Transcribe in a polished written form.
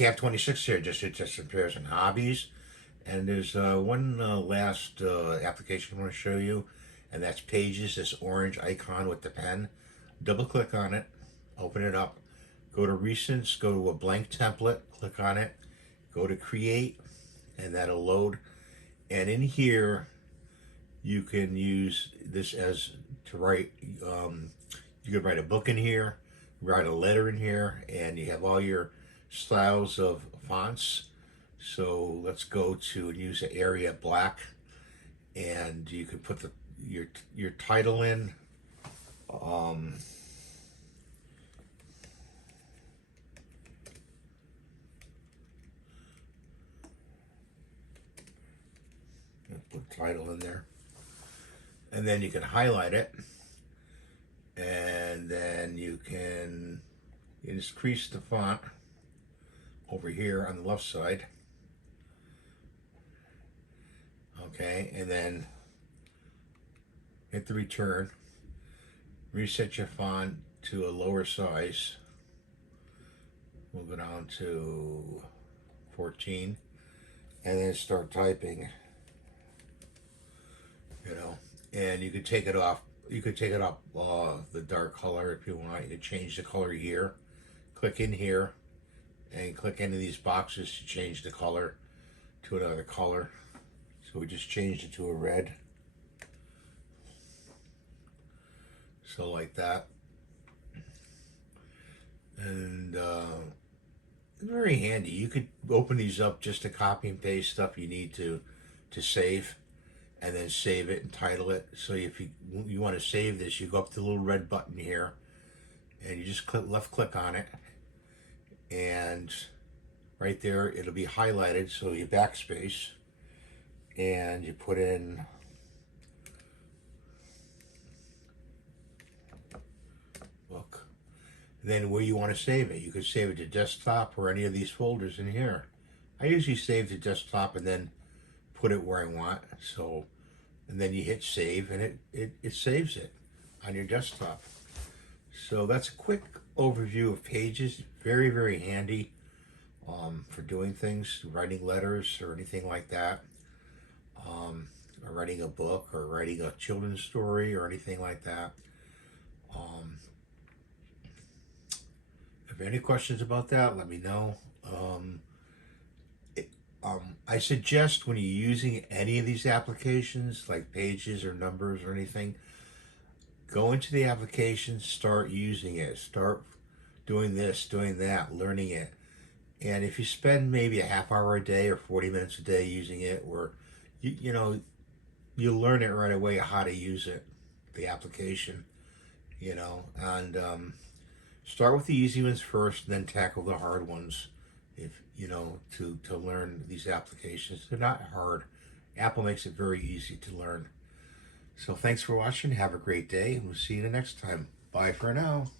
Camp 26 here, just interests and pairs and hobbies. And there's one last application I want to show you, and that's Pages, this orange icon with the pen. Double click on it, open it up, go to Recents, go to a blank template, click on it, go to Create, and that'll load. And in here, you can use this as to write, you could write a book in here, write a letter in here, and you have all your styles of fonts. So let's go to and use the Arial Black, and you can put your title in. Put title in there, and then you can highlight it, and then you can increase the font over here on the left side. Okay, and then hit the return, reset your font to a lower size. We'll go down to 14, and then start typing. And you could take it off. You could take it off the dark color if you want. You could change the color here. Click in here and click into these boxes to change the color to another color. So we just changed it to a red. So like that. And it's very handy. You could open these up just to copy and paste stuff you need to save, and then save it and title it. So if you want to save this, you go up to the little red button here, and you just left click on it, and right there it'll be highlighted. So you backspace, and you put in book. Then where you want to save it, you could save it to desktop or any of these folders in here. I usually save to desktop and then put it where I want. So, and then you hit save, and it saves it on your desktop. So that's a quick overview of Pages. Very, very handy for doing things, writing letters or anything like that, or writing a book or writing a children's story or anything like that. If you have any questions about that, let me know. I suggest when you're using any of these applications, like Pages or Numbers or anything, go into the application, start using it, start doing this, doing that, learning it. And if you spend maybe a half hour a day or 40 minutes a day using it, or you learn it right away how to use it, the application, and start with the easy ones first, and then tackle the hard ones. If to learn these applications, they're not hard. Apple makes it very easy to learn. So thanks for watching. Have a great day, and we'll see you the next time. Bye for now.